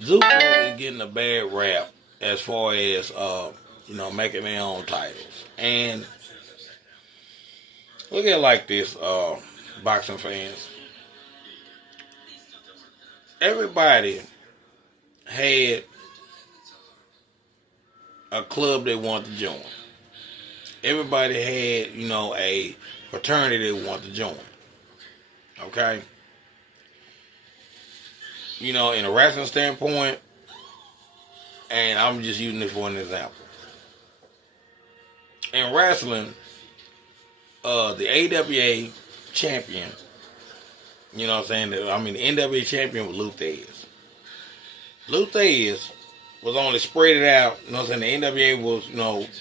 Zuffa is getting a bad rap as far as making their own titles. And look at it like this, boxing fans. Everybody had a club they wanted to join. Everybody had, a fraternity they wanted to join. Okay? In a wrestling standpoint, and I'm just using this for an example. In wrestling, the AWA champion, you know what I'm saying? The NWA champion was Luthez. Luthez was only spread it out, you know what I'm saying? The NWA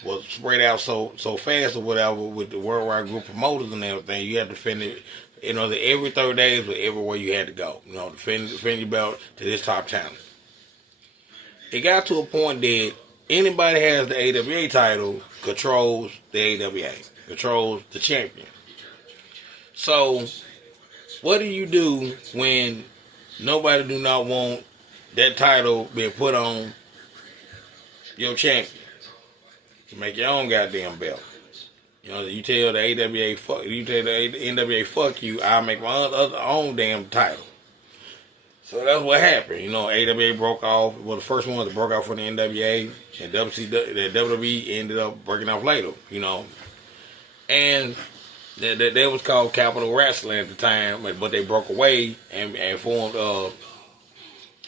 was spread out so fast or whatever with the worldwide group promoters and everything. You had to defend it, every 30 days, but everywhere you had to go. Defend your belt to this top talent. It got to a point that anybody has the AWA title controls the AWA, controls the champion. So, what do you do when nobody do not want that title being put on your champion? You make your own goddamn belt. You tell the AWA fuck you, tell the NWA fuck you, I'll make my own damn title. So that's what happened. AWA broke off. Well, the first one that broke off from the NWA, and the WWE ended up breaking off later. And that was called Capital Wrestling at the time, but they broke away and formed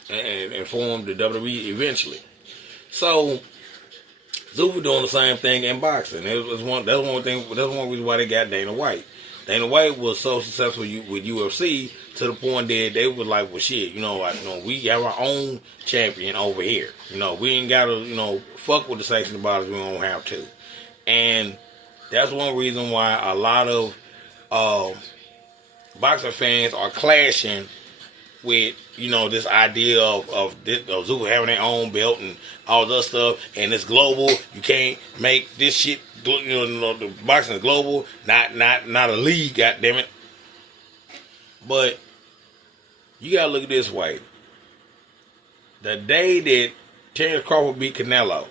and formed the WWE eventually. So Zuffa doing the same thing in boxing. That's one reason why they got Dana White. Dana White was so successful with UFC to the point that they were like, well, shit, we have our own champion over here. We ain't gotta, fuck with the sanctioning bodies. We don't have to. And that's one reason why a lot of boxing fans are clashing with, this idea of Zuffa having their own belt and all this stuff, and it's global. You can't make this shit. The boxing is global, not a league. Goddammit. But you gotta look at it this way. The day that Terrence Crawford beat Canelo,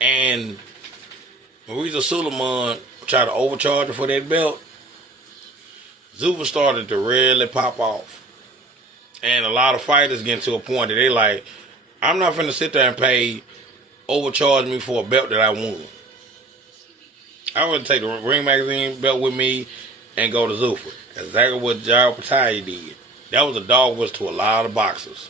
and Mauricio Suleiman tried to overcharge him for that belt, Zuffa started to really pop off. And a lot of fighters get to a point that they like, I'm not finna sit there and overcharge me for a belt that I won. I would take the Ring Magazine belt with me and go to Zuffa. That's exactly what Jairo Pataia did. That was a dog whistle to a lot of boxers.